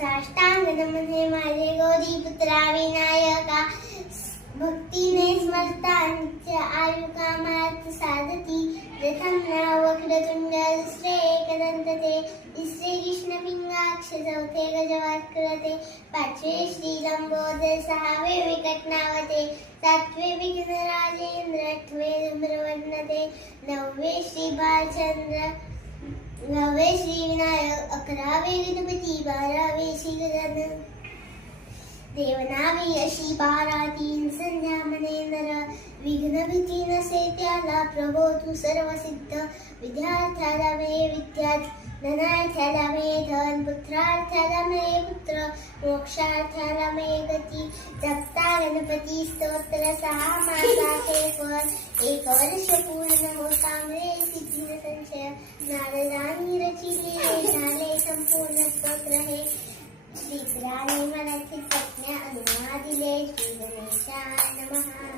साष्टांग नमने माझे गौरी पुत्रा विनायका भक्तीने स्मरता नित्य आयु कामार्थ साधती प्रथम नाव वक्रतुंड दुसरे एकदंत ते तिसरे कृष्ण पिंगाक्ष चौथे गजवाक्र पाचवे श्री लंबोदर सहावे विकटनावते सातवे विघ्न राजेंद्र आठवे धूम्रवर्ण ते नववे श्री बालचंद्र नववे श्री विनायक अकरावे गणपती बारावे श्री गजानन देवनावी अशी 12 3 संध्या मने नर विघ्न भीती नसे त्याला प्रभो तू सर्व सिद्ध विद्यार्थ्याला मे विद्यात धनार्थ्याला मे धन पुत्रार्थ्याला मे पुत्र मोक्षार्थ्याला मे गती जगता गणपती स्तोत्र 6 मासाचे फळ 1 वर्ष पूर्ण होता मे सिद्धी न संशय नारदांनी रचिले झाले संपूर्ण स्तोत्र हे श्रीराने मनातील पत्न्या अनुमा दिले श्री गणेशाय नमः.